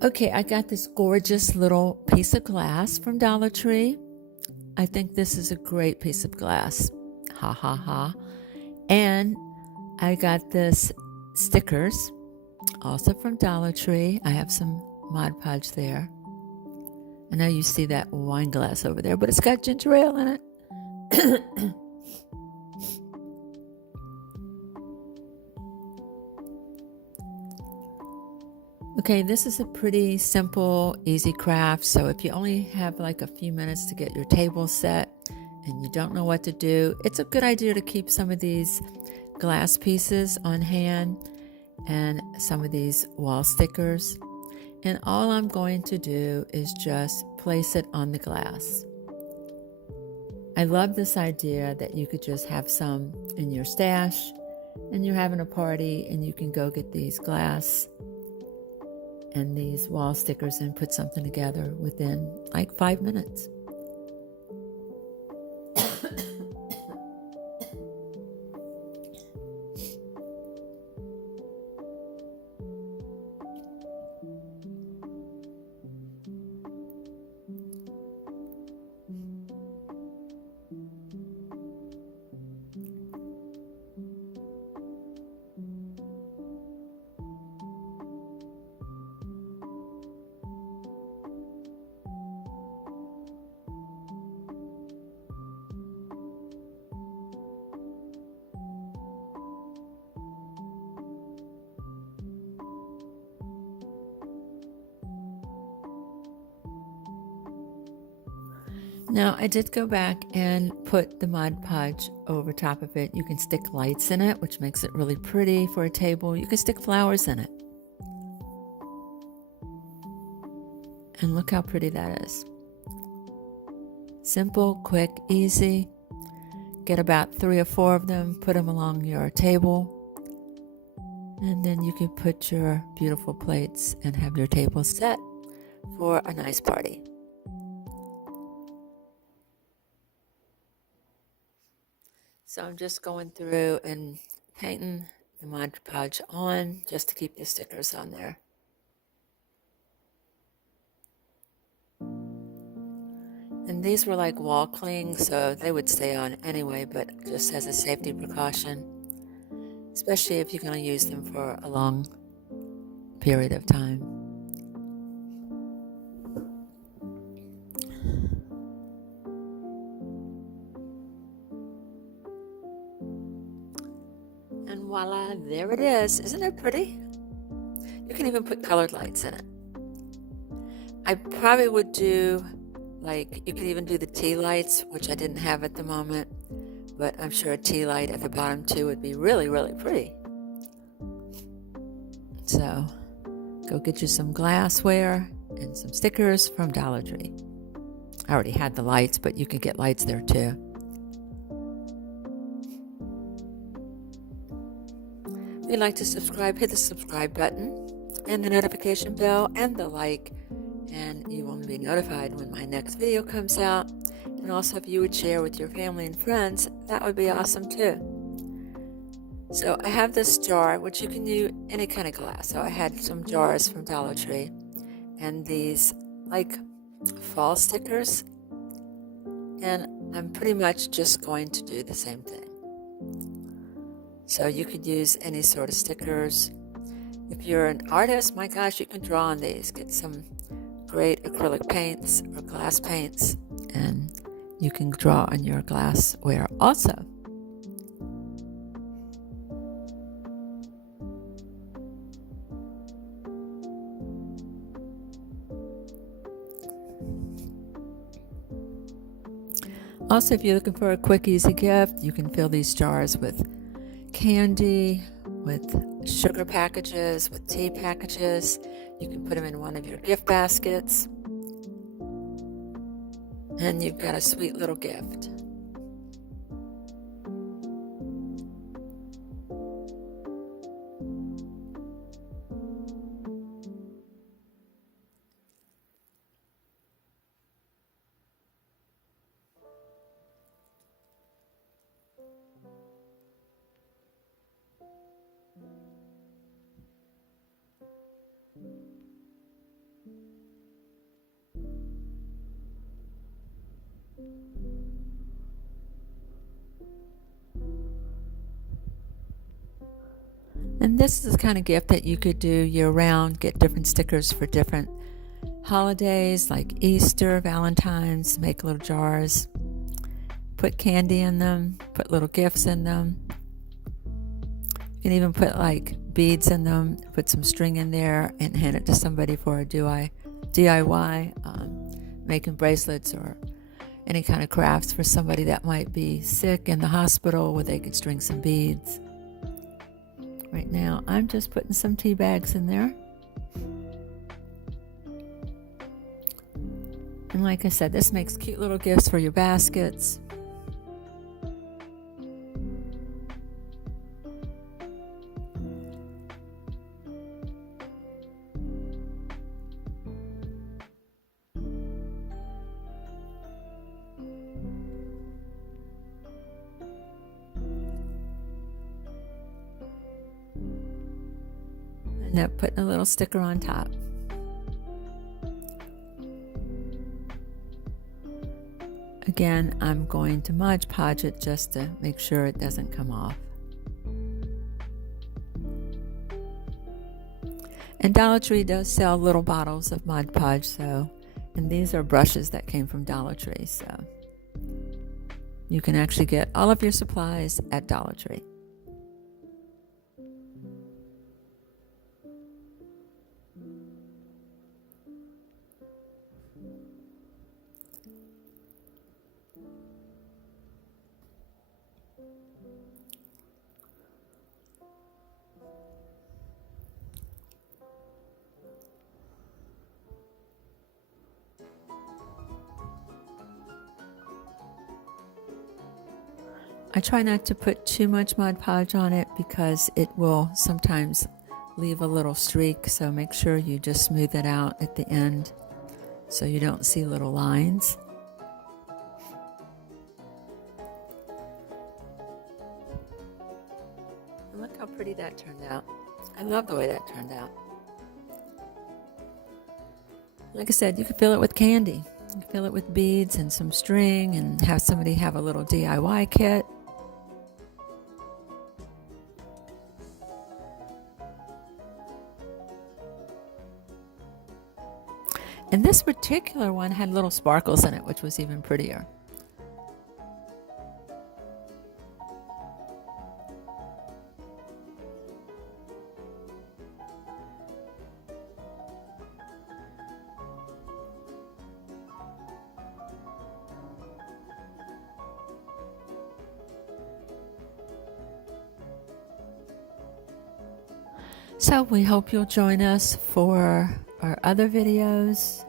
Okay, I got this gorgeous little piece of glass from Dollar Tree. I think this is a great piece of glass. Ha ha ha. And I got this stickers, also from Dollar Tree. I have some Mod Podge there. I know you see that wine glass over there, but it's got ginger ale in it. Okay, this is a pretty simple, easy craft. So if you only have like a few minutes to get your table set and you don't know what to do, it's a good idea to keep some of these glass pieces on hand and some of these wall stickers. And all I'm going to do is just place it on the glass. I love this idea that you could just have some in your stash and you're having a party and you can go get these glass and these wall stickers and put something together within like 5 minutes. Now, I did go back and put the Mod Podge over top of it. You can stick lights in it, which makes it really pretty for a table. You can stick flowers in it. And look how pretty that is. Simple, quick, easy. Get about 3 or 4 of them, put them along your table, and then you can put your beautiful plates and have your table set for a nice party. So I'm just going through and painting the Mod Podge on just to keep the stickers on there. And these were like wall clings, so they would stay on anyway, but just as a safety precaution, especially if you're going to use them for a long period of time. And voila, there it is. Isn't it pretty? You can even put colored lights in it. I probably would do, like, you could even do the tea lights, which I didn't have at the moment, but I'm sure a tea light at the bottom too would be really, really pretty. So go get you some glassware and some stickers from Dollar Tree. I already had the lights, but you could get lights there too. If you'd like to subscribe, hit the subscribe button and the notification bell and the like, and you will be notified when my next video comes out. And also, if you would share with your family and friends, that would be awesome too. So I have this jar, which you can use any kind of glass. So I had some jars from Dollar Tree and these like fall stickers, and I'm pretty much just going to do the same thing. So you could use any sort of stickers. If you're an artist, my gosh, you can draw on these. Get some great acrylic paints or glass paints, and you can draw on your glassware also. Also, if you're looking for a quick, easy gift, you can fill these jars with candy, with sugar packages, with tea packages. You can put them in one of your gift baskets, and you've got a sweet little gift. And this is the kind of gift that you could do year-round, get different stickers for different holidays like Easter, Valentine's, make little jars, put candy in them, put little gifts in them. You can even put like beads in them, put some string in there and hand it to somebody for a DIY, making bracelets or any kind of crafts for somebody that might be sick in the hospital where they could string some beads. Right now, I'm just putting some tea bags in there. And like I said, this makes cute little gifts for your baskets. And now putting a little sticker on top. Again, I'm going to Mod Podge it just to make sure it doesn't come off. And Dollar Tree does sell little bottles of Mod Podge, and these are brushes that came from Dollar Tree, so you can actually get all of your supplies at Dollar Tree. I try not to put too much Mod Podge on it because it will sometimes leave a little streak, so make sure you just smooth it out at the end so you don't see little lines. And look how pretty that turned out. I love the way that turned out. Like I said, you could fill it with candy. You can fill it with beads and some string and have somebody have a little DIY kit. And this particular one had little sparkles in it, which was even prettier. So we hope you'll join us for our other videos,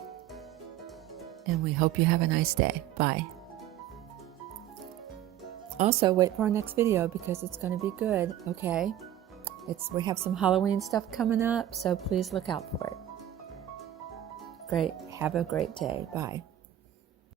and we hope you have a nice day. Bye. Also, wait for our next video because it's going to be good, okay? We have some Halloween stuff coming up, so please look out for it. Great. Have a great day. Bye.